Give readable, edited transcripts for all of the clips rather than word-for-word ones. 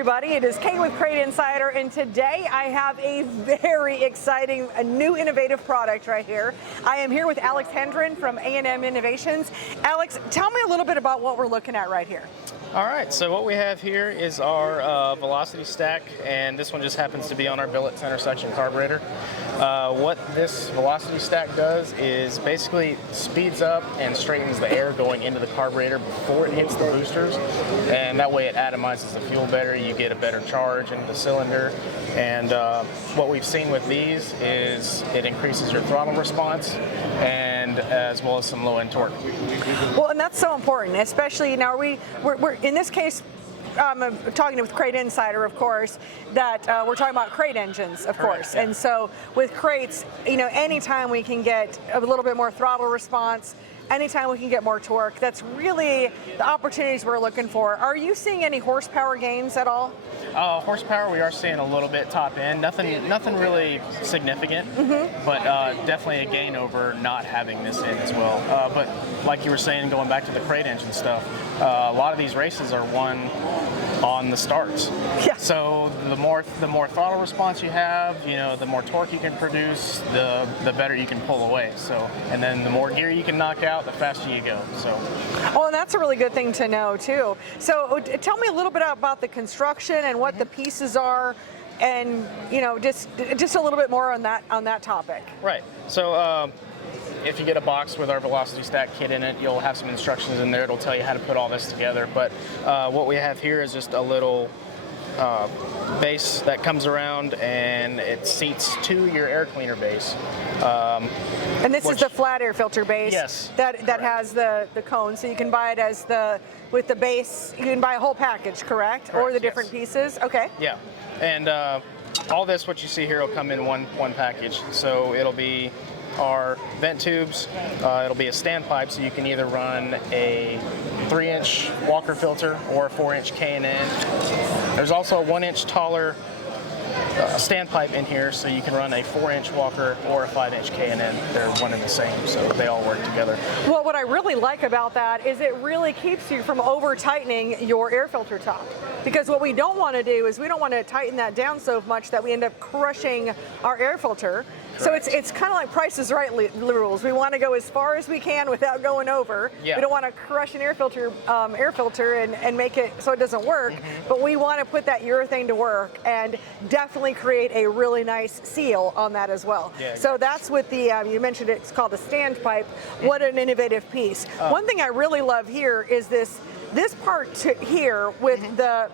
everybody, it is Kate with Crate Insider, and today I have a very exciting, new innovative product right here. I am here with Alex Hendren from A&M Innovations. Alex, tell me a little bit about what we're looking at right here. All right, so what we have here is our Velocity Stack, and this one just happens to be on our billet center section carburetor. What this Velocity Stack does is basically speeds up and straightens the air going into the carburetor before it hits the boosters, and that way it atomizes the fuel better. You get a better charge into the cylinder, and what we've seen with these is it increases your throttle response, and as well as some low-end torque. Well, and that's so important, especially now we're in this case, I'm talking with Crate Insider, of course, that we're talking about crate engines, of course. Yeah. And so with crates, you know, anytime we can get a little bit more throttle response, anytime we can get more torque, that's really the opportunities we're looking for. Are you seeing any horsepower gains at all? Horsepower, we are seeing a little bit top end. Nothing really significant, but definitely a gain over not having this in as well. But like you were saying, going back to the crate engine stuff, a lot of these races are won on the starts. Yeah. So the more throttle response you have, you know, the more torque you can produce, the better you can pull away. So, and then the more gear you can knock out, the faster you go. So. Oh, and that's a really good thing to know too. So tell me a little bit about the construction and what the pieces are, and you know, just a little bit more on that topic. Right. So. If you get a box with our Velocity Stack kit in it, you'll have some instructions in there. It'll tell you how to put all this together. But what we have here is just a little base that comes around, and it seats to your air cleaner base. And this is the flat air filter base. Yes. That has the cone, so you can buy it with the base. You can buy a whole package, correct? Or the different pieces. Okay. Yeah. And all this, what you see here, will come in one package. So it'll be our vent tubes, it'll be a standpipe, so you can either run a 3-inch Walker filter or a 4-inch K&N. There's also a 1-inch taller standpipe in here, so you can run a 4-inch Walker or a 5-inch K&N. They're one and the same, so they all work together. Well, what I really like about that is it really keeps you from over-tightening your air filter top. Because what we don't want to do is we don't want to tighten that down so much that we end up crushing our air filter. Correct. So it's kind of like Price is Right rules. We want to go as far as we can without going over. Yeah. We don't want to crush an air filter and make it so it doesn't work. But we want to put that urethane to work and definitely create a really nice seal on that as well. Yeah, so that's with the you mentioned it's called the standpipe. What an innovative piece. One thing I really love here is this part here with the.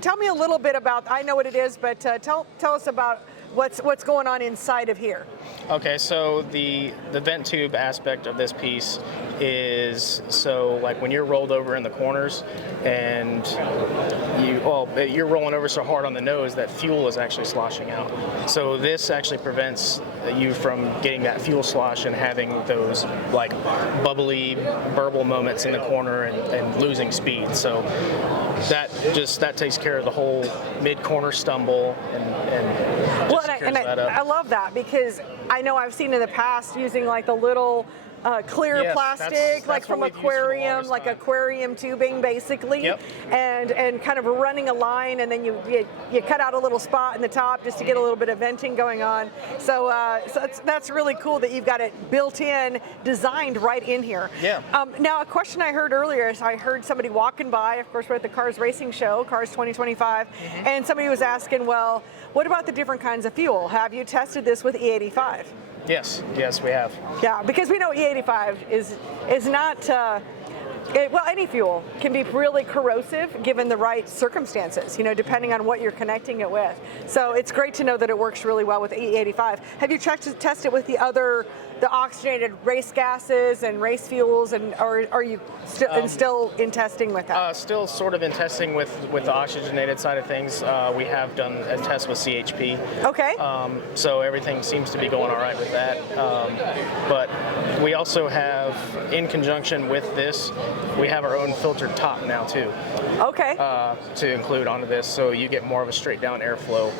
Tell me a little bit about. I know what it is, but tell us about what's going on inside of here. Okay, so the vent tube aspect of this piece is, so like when you're rolled over in the corners and you're rolling over so hard on the nose that fuel is actually sloshing out. So this actually prevents you from getting that fuel slosh and having those like bubbly, burble moments in the corner and losing speed. So that takes care of the whole mid-corner stumble and well, I love that, because I know I've seen in the past using like the little clear plastic, that's like from aquarium, like aquarium tubing, basically. Yep. and kind of running a line, and then you cut out a little spot in the top just to get a little bit of venting going on. So that's really cool that you've got it built in, designed right in here. Yeah. Now, a question I heard earlier is I heard somebody walking by. Of course, we're at the Cars Racing Show, Cars 2025, and somebody was asking, well, what about the different kinds of fuel? Have you tested this with E85? Yes, we have. Yeah, because we know E85 is not, well, any fuel can be really corrosive given the right circumstances, you know, depending on what you're connecting it with. So it's great to know that it works really well with E85. Have you tested it with the oxygenated race gases and race fuels, or are you still in testing with that? Still sort of in testing with the oxygenated side of things. We have done a test with CHP. Okay. So everything seems to be going all right with that. But we also have, in conjunction with this, we have our own filtered top now too. Okay. To include onto this, so you get more of a straight down airflow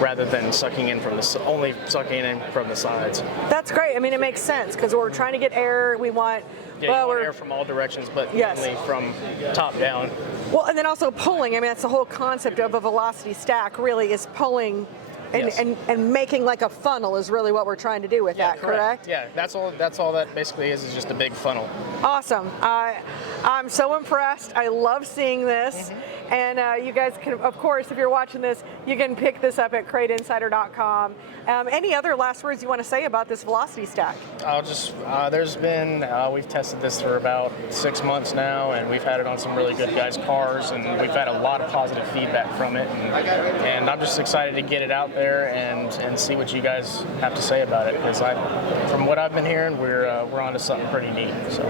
rather than only sucking in from the sides. That's great. I mean, it makes sense, because we're trying to get air. We want you want air from all directions, but mainly from top down. Well, and then also pulling. I mean, that's the whole concept of a velocity stack. Really, is pulling. And, Yes. and making like a funnel is really what we're trying to do with that, correct? Yeah, that's all that basically is just a big funnel. Awesome. I'm so impressed. I love seeing this. And you guys can, of course, if you're watching this, you can pick this up at CrateInsider.com. Any other last words you want to say about this velocity stack? I'll just, we've tested this for about 6 months now, and we've had it on some really good guys' cars, and we've had a lot of positive feedback from it. And I'm just excited to get it out there and see what you guys have to say about it. Because from what I've been hearing, we're onto something pretty neat. So.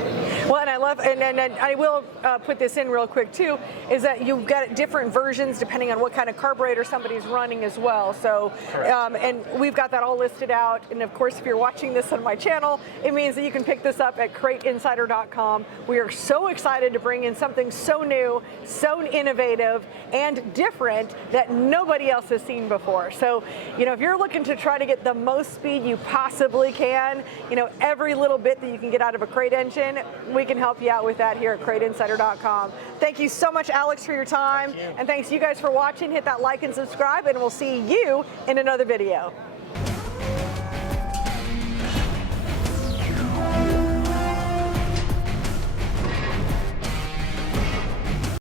Well, and I love, and I will put this in real quick too, is that you've got different versions depending on what kind of carburetor somebody's running as well. So, and we've got that all listed out. And of course, if you're watching this on my channel, it means that you can pick this up at CrateInsider.com. We are so excited to bring in something so new, so innovative, and different that nobody else has seen before. So, you know, if you're looking to try to get the most speed you possibly can, you know, every little bit that you can get out of a Crate engine, we can help you out with that here at CrateInsider.com. Thank you so much, Alex, for your time. And thanks you guys for watching. Hit that like and subscribe, and we'll see you in another video.